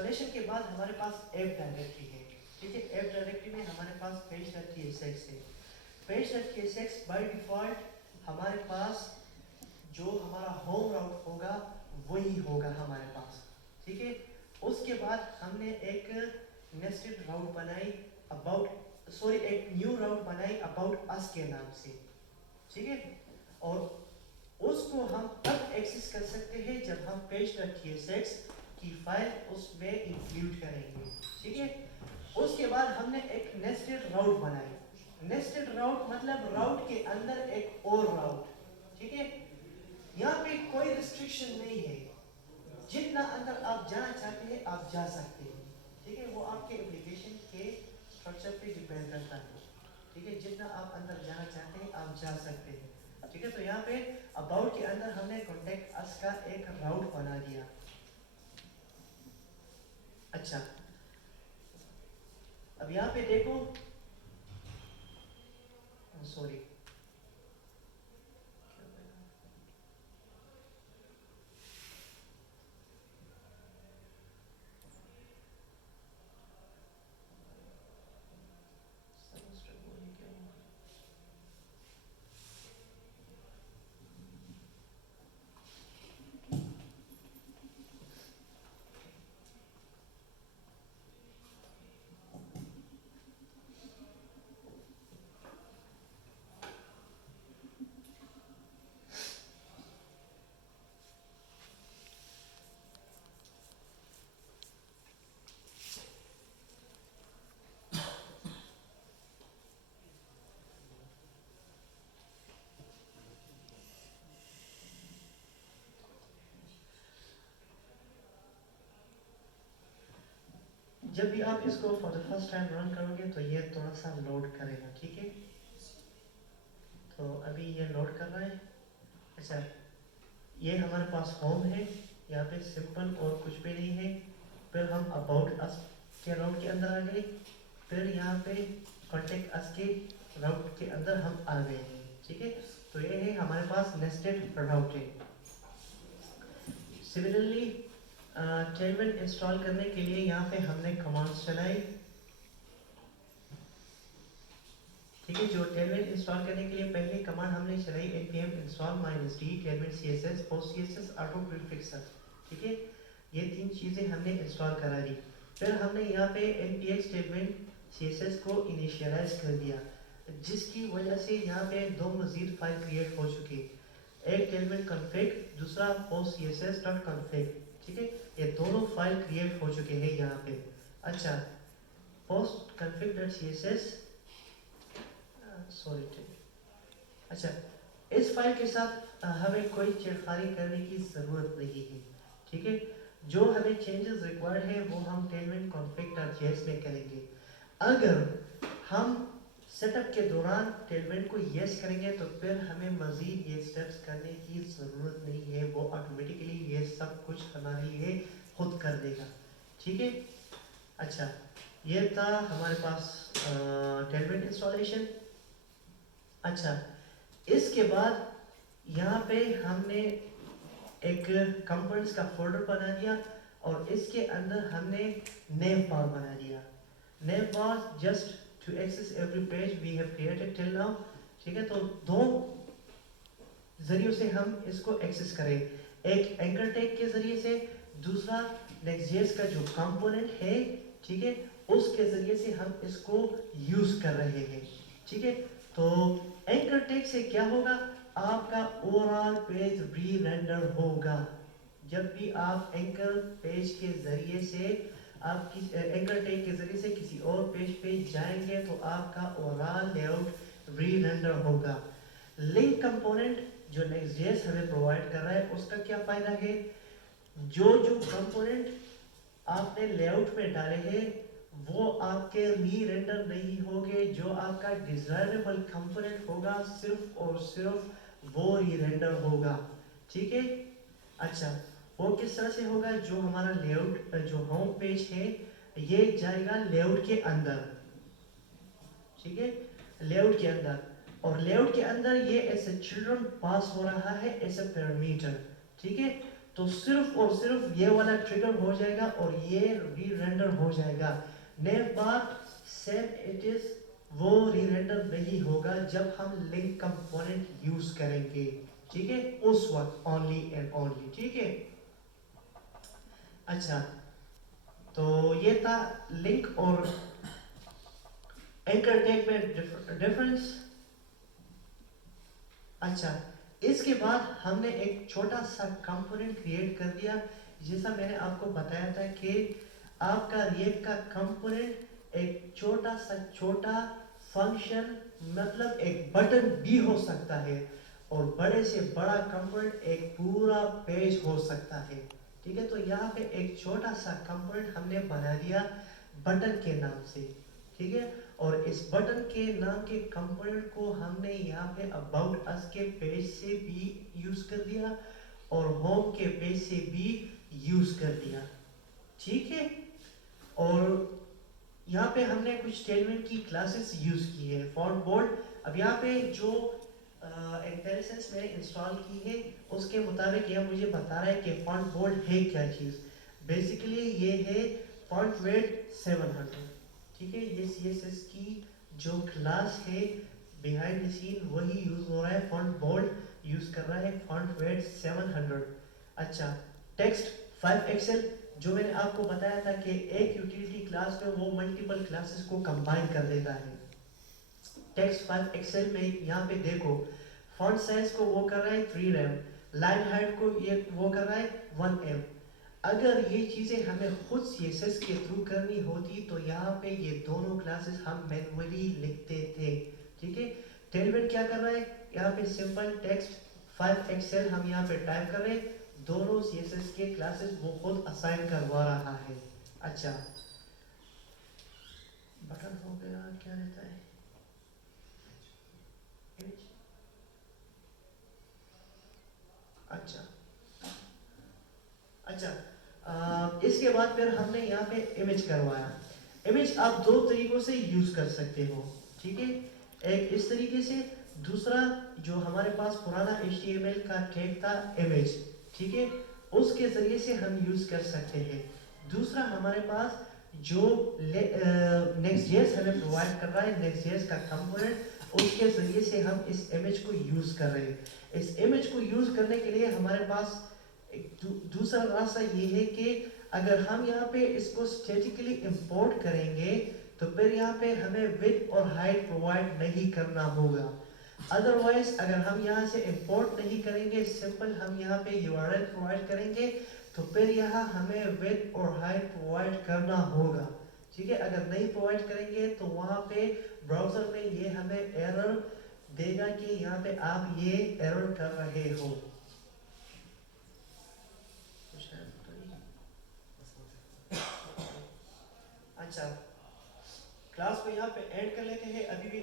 Installation کے بعد ہمارے پاس ایپ ڈائریکٹری ہے. ٹھیک ہے, ایپ ڈائریکٹری میں ہمارے پاس page.tsx ہے. page.tsx بائی ڈیفالٹ ہمارے پاس جو ہمارا ہوم راؤٹ ہوگا وہی ہوگا ہمارے پاس. ٹھیک ہے, اس کے بعد ہم نے ایک نیسٹڈ راؤٹ بنائی ایک نیو راؤٹ بنائی اباؤٹ اس کے نام سے. ٹھیک ہے, اور اس کو ہم تب ایکسس کر سکتے ہیں جب ہم page.tsx کی فائل اس میں انکلوڈ کریں گے. ٹھیک ہے, اس کے بعد ہم نے ایک نیسٹڈ راؤٹ بنائی. نیسٹڈ راؤٹ مطلب راؤٹ کے اندر ایک اور راؤٹ. ٹھیک ہے, یہاں پہ کوئی ریسٹرکشن نہیں ہے, جتنا اندر آپ جانا چاہتے ہیں آپ جا سکتے ہیں. ٹھیک ہے, وہ آپ کے اپلیکیشن کے اسٹرکچر پہ ڈیپینڈ کرتا ہے. ٹھیک ہے, جتنا آپ اندر جانا چاہتے ہیں آپ جا سکتے ہیں. ٹھیک ہے, تو یہاں پہ اباؤٹ کے اندر ہم نے کانٹیکٹ اس کا ایک راؤٹ بنا دیا. اچھا, اب یہاں پہ دیکھو, سوری جب بھی آپ اس کو فار دا فرسٹ ٹائم رن کرو گے تو یہ تھوڑا سا لوڈ کرے گا. ٹھیک ہے, تو ابھی یہ لوڈ کر رہا ہے. اچھا, یہ ہمارے پاس ہوم ہے, یہاں پہ سمپل اور کچھ بھی نہیں ہے. پھر ہم اباؤٹ اس کے راؤٹ کے اندر آ گئے, پھر یہاں پہ کانٹیکٹ اس کے راؤٹ کے اندر ہم آ گئے. ٹھیک ہے, تو یہ ہے ہمارے پاس نیسٹڈ راؤٹ ہے. سملرلی ٹیلمنٹ انسٹال کرنے کے لیے یہاں پہ ہم نے کمانڈس چلائی. ٹھیک ہے, جو ٹیلمنٹ انسٹال کرنے کے لیے پہلی کمانڈ ہم نے چلائی npm install -d tailwind css post css auto prefixer. ٹھیک ہے, یہ تین چیزیں ہم نے انسٹال کرا دی. پھر ہم نے یہاں پہ npx tailwind css کو انیشیلائز کر دیا, جس کی وجہ سے یہاں پہ دو مزید فائل کریٹ ہو چکے, ایک tailwind config, دوسرا post css.config. ٹھیک ہے, یہ دونوں فائل کریٹ ہو چکے ہیں یہاں پہ. اچھا, post config.css سوری. اچھا, اس فائل کے ساتھ ہمیں کوئی چھیڑخانی کرنے کی ضرورت نہیں ہے. ٹھیک ہے, جو ہمیں چینجز ریکوائرڈ ہے وہ ہم tailwind config.js میں کریں گے. اگر ہم سیٹ اپ کے دوران tailwind کو یس کریں گے تو پھر ہمیں مزید یہ سٹیپس کرنے کی ضرورت نہیں ہے, وہ آٹومیٹیکلی یہ سب کچھ ہمارے لیے خود کر دے گا. ٹھیک ہے, اچھا, یہ تھا ہمارے پاس tailwind انسٹالیشن. اچھا, اس کے بعد یہاں پہ ہم نے ایک کمپوننٹس کا فولڈر بنا دیا اور اس کے اندر ہم نے نیو بار بنا دیا. New bar just to access every page we have created till now. ٹھیک ہے, تو دو ذریعوں سے ہم اس کو ایکسس کریں, ایک اینکر ٹیگ کے ذریعے سے, دوسرا نیکسٹ.js کا جو کمپوننٹ ہے, ٹھیک ہے, اس کے ذریعے سے ہم اس کو یوز کر رہے ہیں. ٹھیک ہے, تو اینکر ٹیگ سے کیا ہوگا, آپ کا اوور آل پیج ری رینڈر ہوگا. جب بھی آپ اینکر پیج کے ذریعے سے آپ کی اینکر ٹیگ کے ذریعے سے کسی اور پیج پہ جائیں گے تو آپ کا اوور آل لے آؤٹ ری رینڈر ہوگا. لنک کمپوننٹ جو نیکسٹ.js ہمیں پرووائڈ کر رہا ہے, اس کا کیا فائدہ ہے, جو کمپوننٹ آپ نے لے آؤٹ میں ڈالے ہیں وہ آپ کے ری رینڈر نہیں ہوگے. جو آپ کا ڈیزائربل کمپوننٹ ہوگا صرف اور صرف وہ ری رینڈر ہوگا. ٹھیک ہے, اچھا, وہ کس طرح سے ہوگا, جو ہمارا لے آؤٹ جو ہوم پیج ہے یہ جائے گا لے آؤٹ کے اندر. ٹھیک ہے, لے آؤٹ کے اندر, اور لے آؤٹ کے اندر یہ ایز اے چلڈرن پاس ہو رہا ہے ایز اے پیرامیٹر. ٹھیک ہے, تو صرف اور صرف یہ والا ٹریگر ہو جائے گا اور یہ ری رینڈر ہو جائے گا. نیو بات سیم اٹ از وہ ری رینڈر نہیں ہوگا جب ہم لنک کمپوننٹ یوز کریں گے, ٹھیک ہے, اس وقت اونلی اینڈ اونلی, ٹھیک ہے. اچھا, تو یہ تھا لنک اور اینکر ٹیگ میں ڈفرنس. اچھا, اس کے بعد ہم نے ایک چھوٹا سا کمپوننٹ کریٹ کر دیا. جیسا میں نے آپ کو بتایا تھا کہ آپ کا ریئیکٹ کا کمپوننٹ ایک چھوٹا فنکشن مطلب ایک بٹن بھی ہو سکتا ہے, اور بڑے سے بڑا کمپوننٹ ایک پورا پیج ہو سکتا ہے, ٹھیک ہے. تو یہاں پہ ایک چھوٹا سا کمپوننٹ ہم نے بنا دیا بٹن کے نام سے, ٹھیک ہے. اور اس بٹن کے نام کے کمپوننٹ کو ہم نے یہاں پہ اباؤٹ اس کے پیج سے بھی یوز کر دیا اور ہوم کے پیج سے بھی یوز کر دیا, ٹھیک ہے. اور یہاں پہ ہم نے کچھ ٹیلمنٹ کی کلاسز یوز کی ہے. فونٹ بولڈ, اب یہاں پہ جو انٹیلیسنس میں نے انسٹال کی ہے اس کے مطابق یہ مجھے بتا رہا ہے کہ فونٹ بولڈ ہے کیا چیز. بیسیکلی یہ ہے فونٹ ویٹ 700, ٹھیک ہے. یہ سی ایس ایس کی جو کلاس ہے بیہائنڈ دی سین وہی یوز ہو رہا ہے. فونٹ بولڈ یوز کر رہا ہے فونٹ ویٹ 700. اچھا, ٹیکسٹ 5 ایکسل جو میں نے آپ کو بتایا تھا کہ ایک یوٹیلیٹی کلاس میں وہ ملٹیپل کلاسز کو کمبائن کر دیتا ہے. ٹیکسٹ 5 ایکسل میں یہاں پہ دیکھو فونٹ سائز کو وہ کر رہا ہے 3 ریم, لائن ہائٹ کو یہ وہ کر رہا ہے 1 ایم. اگر یہ چیزیں ہمیں خود سی ایس ایس کے تھرو کرنی ہوتی تو یہاں پہ یہ دونوں کلاسز ہم مینولی لکھتے تھے, ٹھیک ہے. ٹیلمنٹ کیا کر رہا ہے یہاں پہ سمپل ٹیکسٹ 5 ایکسل ہم یہاں پہ ٹائپ کر رہے ہیں, دونوں سی ایس ایس کے کلاسز وہ خود اسائن کروا رہا ہے. اچھا, بٹن ہو گیا, کیا رہتا ہے اچھا اچھا. اس کے بعد پھر ہم نے یہاں پہ امیج کروایا. امیج آپ دو طریقوں سے یوز کر سکتے ہو, ٹھیک ہے. ایک اس طریقے سے, دوسرا جو ہمارے پاس پرانا HTML کا ٹیگ تھا امیج, ٹھیک ہے, اس کے ذریعے سے ہم یوز کر سکتے ہیں. دوسرا ہمارے پاس جو نیکسٹ جیس ہمیں پرووائڈ کر رہا ہے, نیکسٹ جیس کا کمپوننٹ, اس کے ذریعے سے ہم اس امیج کو یوز کر رہے ہیں. اس امیج کو یوز کرنے کے لیے ہمارے پاس ایک دوسرا راستہ یہ ہے کہ اگر ہم یہاں پہ اس کو اسٹیٹیکلی امپورٹ کریں گے تو پھر یہاں پہ ہمیں width اور height پرووائڈ نہیں کرنا ہوگا. ادروائز اگر ہم یہاں سے امپورٹ نہیں کریں گے, سمپل ہم یہاں پہ URL پرووائڈ کریں گے تو پھر یہاں ہمیں width اور height پرووائڈ کرنا ہوگا, ٹھیک ہے. اگر نہیں پرووائڈ کریں گے تو وہاں پہ براؤزر میں یہ ہمیں ایرر دے گا کہ یہاں پہ آپ یہ ایرر کر رہے ہو. اچھا, کلاس کو یہاں پہ اینڈ کر لیتے ہیں. ابھی بھی